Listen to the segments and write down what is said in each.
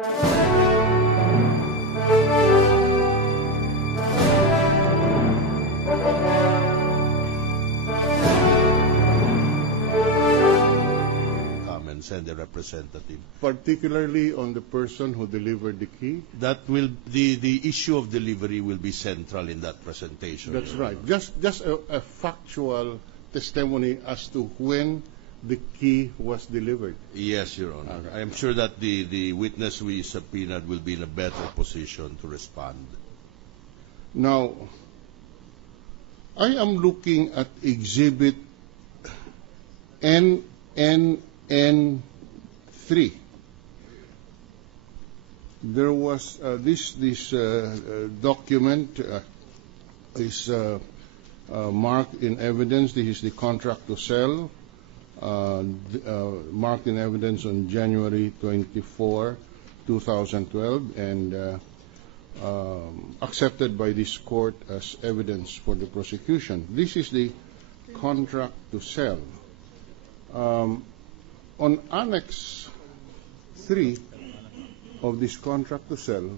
And the representative, particularly on the person who delivered the key. That will the issue of delivery will be central in that presentation. That's right. Just a factual testimony as to when the key was delivered. Yes, Your Honor. I am sure that the witness we subpoenaed will be in a better position to respond. Now, I am looking at Exhibit N3. There was this document is marked in evidence. This is the contract to sell, marked in evidence on January 24, 2012, and accepted by this court as evidence for the prosecution. This is the contract to sell. On Annex 3 of this contract to sell,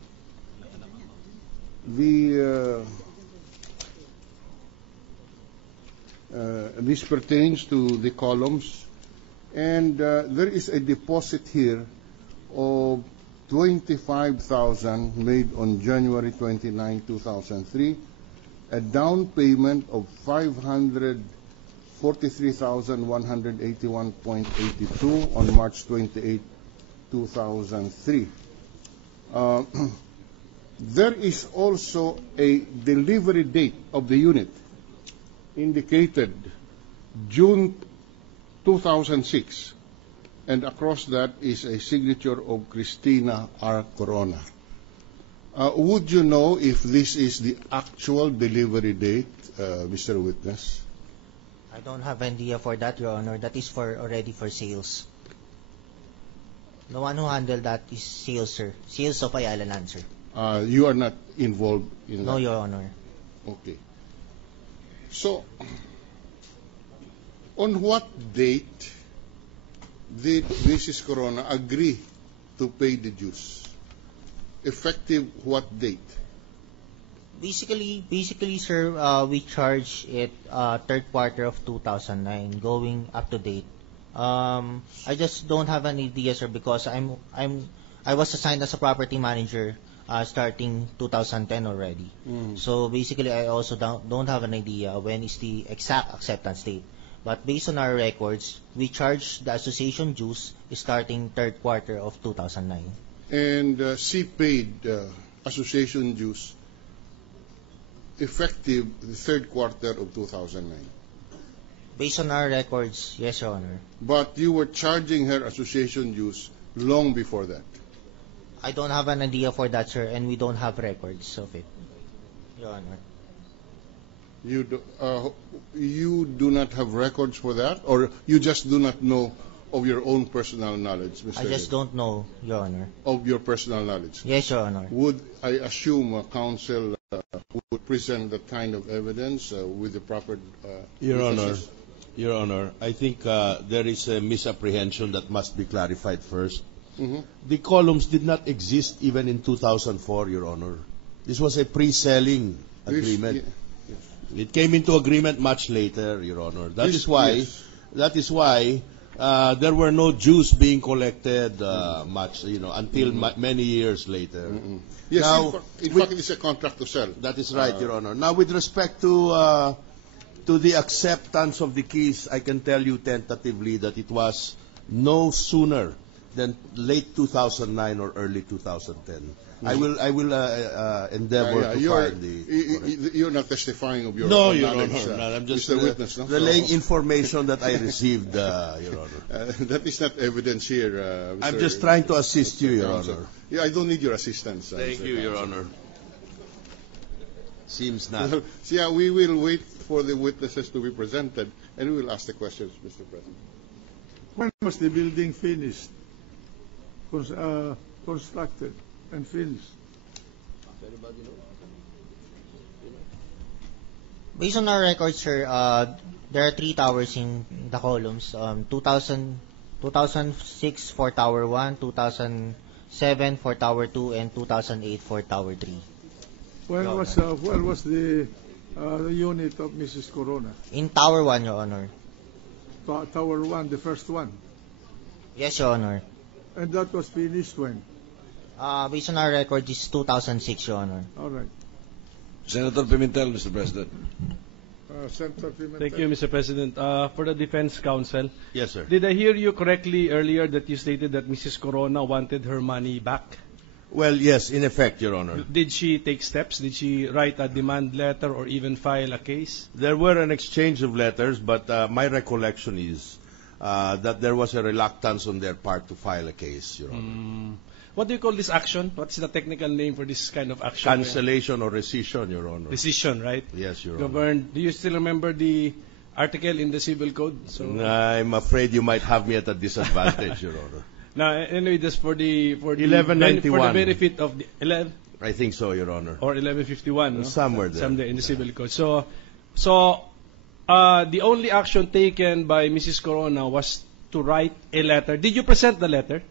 this pertains to the columns, and there is a deposit here of $25,000 made on January 29, 2003, a down payment of $543,181.82 on March 28, 2003. There is also a delivery date of the unit indicated June 2006, and across that is a signature of Cristina R. Corona. Would you know if this is the actual delivery date, Mr. Witness? I don't have an idea for that, Your Honor. That is already for sales. The one who handled that is sales, sir. Sales of Ayala Land, sir. You are not involved in that? No, Your Honor. Okay. So, on what date did Mrs. Corona agree to pay the dues? Effective what date? Basically, sir, we charge it third quarter of 2009, going up to date. I just don't have an idea, sir, because I was assigned as a property manager starting 2010 already. So basically, I also don't have an idea when is the exact acceptance date. But based on our records, we charge the association dues starting third quarter of 2009. And she paid association dues effective the third quarter of 2009. Based on our records, yes, Your Honor. But you were charging her association dues long before that. I don't have an idea for that, sir, and we don't have records of it, Your Honor. You do not have records for that, or you just do not know of your own personal knowledge, Mr. I just don't know, Your Honor. Of your personal knowledge? Yes, Your Honor. Would I assume counsel would present that kind of evidence with the proper Your Honor, Your Honor, I think there is a misapprehension that must be clarified first. The columns did not exist even in 2004, Your Honor. This was a pre-selling agreement. Yes. It came into agreement much later, Your Honor. That is why there were no dues being collected until many years later. Yes, now, in fact, it is a contract to sell. That is right, Your Honor. Now, with respect to the acceptance of the keys, I can tell you tentatively that it was no sooner than late 2009 or early 2010. I will endeavor to find the... You're not testifying of your no, own Your knowledge, Honor. No, I'm just witness, relaying information that I received, Your Honor. That is not evidence here, Mr. I'm just trying to assist you, Your Honor. Yeah, I don't need your assistance. Thank you, Your Honor. Seems not. Yeah, we will wait for the witnesses to be presented, and we will ask the questions, Mr. President. When was the building finished? Constructed and finished? Based on our records, sir, there are 3 towers in the columns. 2006 for Tower 1, 2006 2007 for Tower 2 and 2008 for Tower 3. Where Your was the unit of Mrs. Corona? In Tower 1, Your Honor. Tower 1, the first one. Yes, Your Honor. And that was finished when? Based on our record, this is 2006, Your Honor. All right. Senator Pimentel, Mr. President. Senator Pimentel. Thank you, Mr. President. For the Defense Counsel, Yes, sir. did I hear you correctly earlier that you stated that Mrs. Corona wanted her money back? Well, yes, in effect, Your Honor. Did she take steps? Did she write a demand letter or even file a case? There were an exchange of letters, but my recollection is that there was a reluctance on their part to file a case, Your Honor. What do you call this action? What's the technical name for this kind of action? Cancellation or rescission, Your Honor. Decision, right? Yes, Your Honor. Governed. Do you still remember the article in the Civil Code? So I'm afraid you might have me at a disadvantage, Your Honor. now, anyway, just for the 1191. for the benefit of the 11 I think so, Your Honor. or 1151, no? Somewhere there. Somewhere in the Civil Code. So the only action taken by Mrs. Corona was to write a letter. Did you present the letter?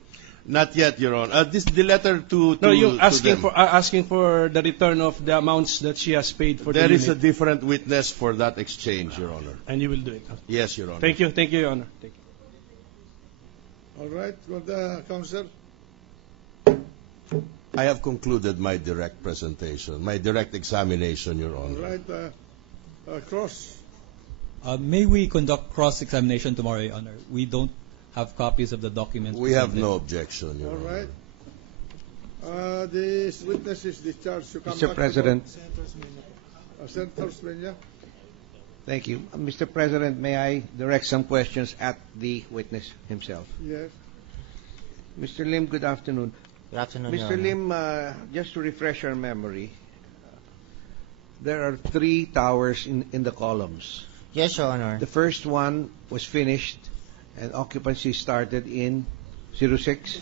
Not yet, Your Honor. The letter to No, you to asking them. asking for the return of the amounts that she has paid for There the is a unit. different witness for that exchange, Your Honor. And you will do it. Yes, Your Honor. Thank you, Your Honor. Thank you. All right. Well, the counsel. I have concluded my direct presentation, my direct examination, Your All Honor. right. Cross. May we conduct cross-examination tomorrow, Your Honor? We don't have copies of the document. We have presented. no objection, Your All Honor. right. This witness is discharged. You come Mr. back President. to Senator Smenya. Thank you. Mr. President, may I direct some questions at the witness himself? Yes. Mr. Lim, good afternoon. Good afternoon, Your Mr. Honor. Lim, just to refresh our memory, there are 3 towers in the columns. Yes, Your Honor. The first one was finished and occupancy started in 06.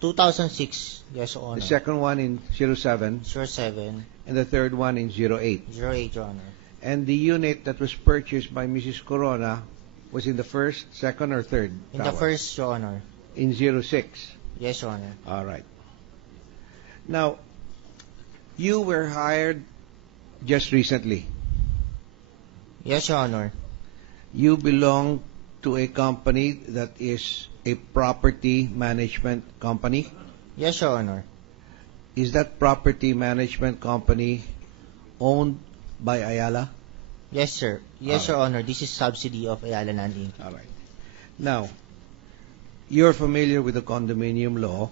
2006, yes, Your Honor. The second one in 07. 07, And the third one in 08. 08, Your Honor. And the unit that was purchased by Mrs. Corona was in the first, second, or third In tower? the first, Your Honor. In 06. Yes, Your Honor. All right. Now, you were hired just recently. Yes, Your Honor. You belong to a company that is a property management company. Yes, Your Honor. Is that property management company owned by Ayala? Yes, sir. Yes, All Your Honor. This is subsidy of Ayala Land Inc. All right. Now, you're familiar with the condominium law.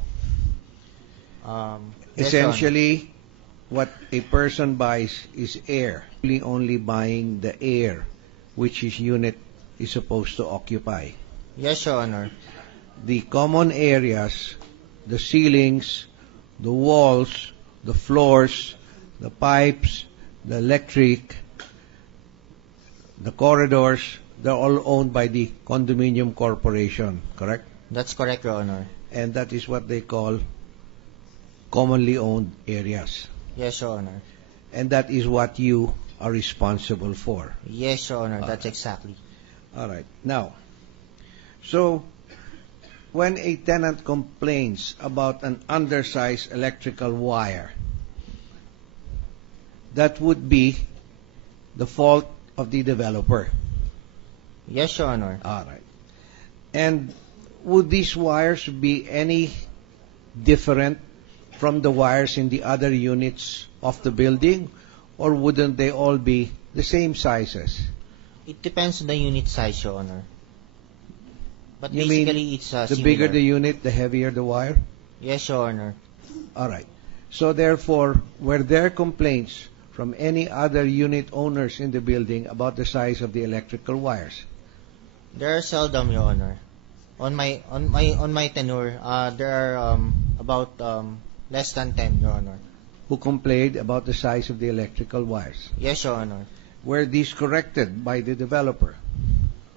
Yes, Your Honor. Essentially, what a person buys is air. Only buying the air which his unit is supposed to occupy. Yes, Your Honor. The common areas, the ceilings, the walls, the floors, the pipes, the electric, the corridors, they're all owned by the condominium corporation, correct? That's correct, Your Honor. And that is what they call commonly owned areas. Yes, Your Honor. And that is what you are responsible for. Yes, Your Honor. That's exactly. All right. Now, so when a tenant complains about an undersized electrical wire, that would be the fault of the developer. Yes, Your Honor. All right. And would these wires be any different from the wires in the other units of the building, or wouldn't they all be the same sizes? It depends on the unit size, Your Honor. But You mean basically, it's The similar. bigger the unit, the heavier the wire? Yes, Your Honor. All right. So therefore, were there complaints from any other unit owners in the building about the size of the electrical wires? There are seldom, Your Honor. On my tenure, there are about less than 10, Your Honor. Who complained about the size of the electrical wires? Yes, Your Honor. Were these corrected by the developer?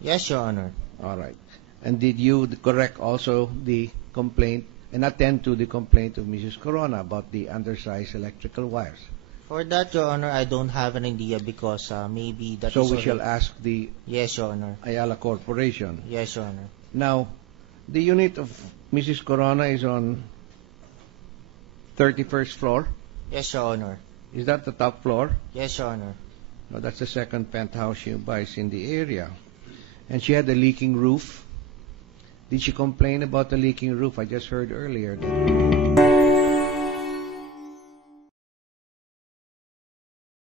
Yes, Your Honor. All right. And did you correct also the complaint and attend to the complaint of Mrs. Corona about the undersized electrical wires? For that, Your Honor, I don't have an idea because maybe that So is we already- shall ask the Yes, Your Honor. Ayala Corporation. Yes, Your Honor. Now, the unit of Mrs. Corona is on 31st floor? Yes, Your Honor. Is that the top floor? Yes, Your Honor. No, that's the second penthouse she buys in the area. And she had a leaking roof. Did she complain about the leaking roof? I just heard earlier that